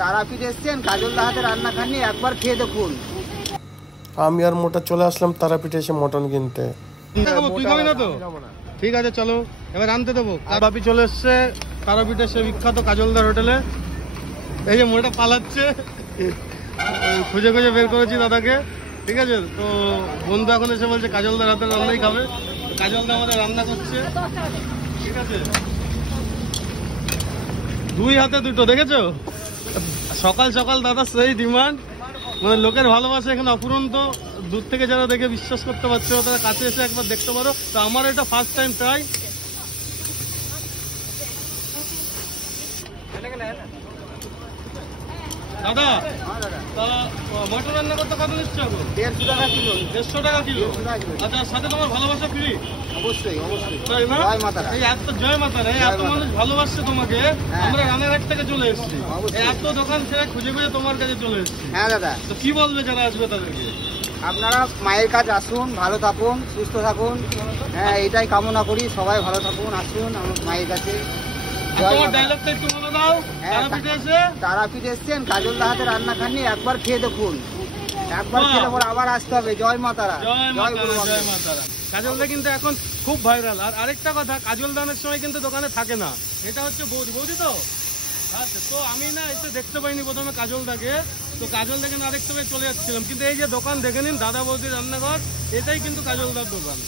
তারাপীঠ এসছেন, কাজলদা হাতে রান্না খাননি, একবার খেয়ে দেখুন। আমি আর মোটা চলে আসলাম তারাপীঠে এসে মটন কিনতে। তুই খাবি না তো? ঠিক আছে চলো এবার আনতে দেবো। বাপি চলে এসছে তারাপীঠে সে বিখ্যাত কাজলদার হোটেলে। এই যে মোটা পালাচ্ছে, খুঁজে খুঁজে বের করেছি দাদাকে। ঠিক আছে, তো বন্ধু এখন এসে বলছে কাজলদার হাতের রান্নাই খাবে। কাজলদা আমাদের রান্না করছে। ঠিক আছে, দুই হাতে দুটো, দেখেছো? সকাল সকাল দাদা সেই ডিমান্ড, মানে লোকের ভালোবাসা এখানে অফুরন্ত। দূর থেকে যারা দেখে বিশ্বাস করতে পারছে তারা কাছে এসে একবার দেখতে পারো। তো আমার এটা ফার্স্ট টাইম ট্রাই। দাদা মটন রান্না করতে কত নিচ্ছ? 150 টাকা কিলো। 150 টাকা কিলো। আচ্ছা, সাথে তোমার ভালোবাসা ফ্রি? অবশ্যই অবশ্যই। তাই না? জয় মাতারা। এই এত জয় মাতারা, এই এত মানুষ ভালোবাসছে তোমাকে। আমরা রানাঘাট থেকে চলে এসেছি, এত দোকান ছেড়ে খুঁজে খুঁজে তোমার কাছে চলে এসেছি। হ্যাঁ দাদা, তো কি বলবে যারা আসবে তাদেরকে? আপনারা মায়ের কাছে আসুন, ভালো থাকুন, সুস্থ থাকুন। হ্যাঁ, এটাই কামনা করি, সবাই ভালো থাকুন। আসুন আমার মায়ের কাছে। তোমার ডায়লগটা একটু বলে দাও। তারাপীঠে এসে তারাপীঠ এসছেন, কাজলদা হাতে রান্না খাননি, একবার খেয়ে দেখুন। একবার খেলে পরে আবার আসতে হবে। জয় মা তারা। জয় মা তারা, জয় মা তারা। কাজলদা কিন্তু এখন খুব ভাইরাল। আর আরেকটা কথা, কাজলদা অনেক সময় কিন্তু দোকানে থাকে না। এটা হচ্ছে বৌদি। বৌদি তো আচ্ছা, তো আমি না এসে দেখতে পাইনি প্রথমে কাজলদাকে। তো কাজলদাকে না দেখতে পেয়ে চলে যাচ্ছিলাম, কিন্তু এই যে দোকান দেখে নিন, দাদা বৌদির রান্নাঘর, এটাই কিন্তু কাজলদার দোকান।